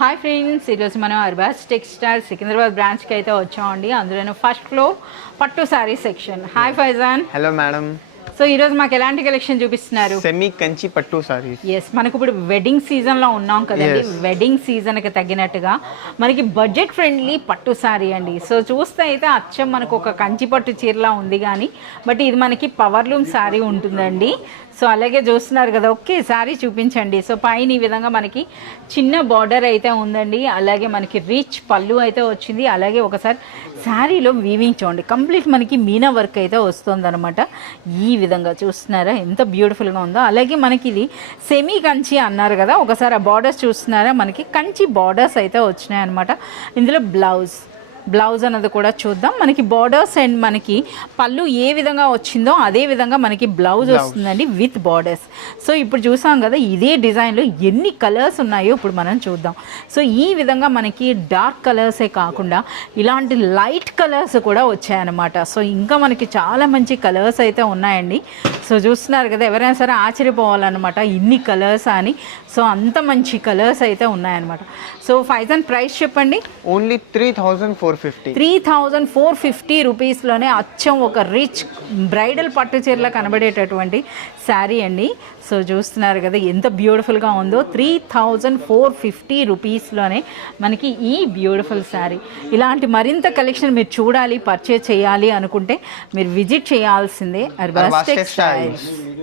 Hi friends, ఈరోజు మనం Arbaz textile Secunderabad బ్రాంచ్కి అయితే వచ్చామండి. అందులోనే ఫస్ట్ ఫ్లోర్ పట్టు sorry section. Hi Faizan. Hello madam. So ఈరోజు మాకు ఎలాంటి కలెక్షన్ చూపిస్తున్నారు? సెమీ కంచి పట్టు సారీస్. ఎస్, మనకు ఇప్పుడు వెడ్డింగ్ సీజన్లో ఉన్నాం కదండి. వెడ్డింగ్ సీజన్కి తగ్గినట్టుగా మనకి బడ్జెట్ ఫ్రెండ్లీ పట్టు సారీ అండి. సో చూస్తే అయితే అచ్చం మనకు ఒక కంచి పట్టు చీరలా ఉంది, కానీ బట్ ఇది మనకి పవర్లూమ్ సారీ ఉంటుందండి. సో అలాగే చూస్తున్నారు కదా, ఓకే సారీ చూపించండి. సో పైన ఈ విధంగా మనకి చిన్న బార్డర్ అయితే ఉందండి, అలాగే మనకి రిచ్ పళ్ళు అయితే వచ్చింది. అలాగే ఒకసారి శారీలో వీవింగ్ చూడండి, కంప్లీట్ మనకి మీనా వర్క్ అయితే వస్తుందన్నమాట. ఈ విధంగా చూస్తున్నారా ఎంత బ్యూటిఫుల్గా ఉందో. అలాగే మనకి ఇది సెమీ కంచి అన్నారు కదా, ఒకసారి ఆ బార్డర్స్ చూస్తున్నారా, మనకి కంచి బార్డర్స్ అయితే వచ్చినాయి అనమాట. ఇందులో బ్లౌజ్ అన్నది కూడా చూద్దాం. మనకి బార్డర్స్ అండ్ మనకి పళ్ళు ఏ విధంగా వచ్చిందో అదే విధంగా మనకి బ్లౌజ్ వస్తుందండి విత్ బార్డర్స్. సో ఇప్పుడు చూసాం కదా, ఇదే డిజైన్లో ఎన్ని కలర్స్ ఉన్నాయో ఇప్పుడు మనం చూద్దాం. సో ఈ విధంగా మనకి డార్క్ కలర్సే కాకుండా ఇలాంటి లైట్ కలర్స్ కూడా వచ్చాయన్నమాట. సో ఇంకా మనకి చాలా మంచి కలర్స్ అయితే ఉన్నాయండి. సో చూస్తున్నారు కదా, ఎవరైనా సరే ఆశ్చర్యపోవాలన్నమాట ఇన్ని కలర్స్ అని. సో అంత మంచి కలర్స్ అయితే ఉన్నాయన్నమాట. సో ఫైజాన్ ప్రైస్ చెప్పండి. ఓన్లీ 3,450 రూపీస్లోనే అచ్చం ఒక రిచ్ బ్రైడల్ పట్టు చీరలా కనబడేటటువంటి శారీ అండి. సో చూస్తున్నారు కదా ఎంత బ్యూటిఫుల్గా ఉందో. 3,450 రూపీస్లోనే మనకి ఈ బ్యూటిఫుల్ శారీ. ఇలాంటి మరింత కలెక్షన్ మీరు చూడాలి, పర్చేజ్ చేయాలి అనుకుంటే మీరు విజిట్ చేయాల్సిందే అర్బాస్ టెక్స్టైల్స్.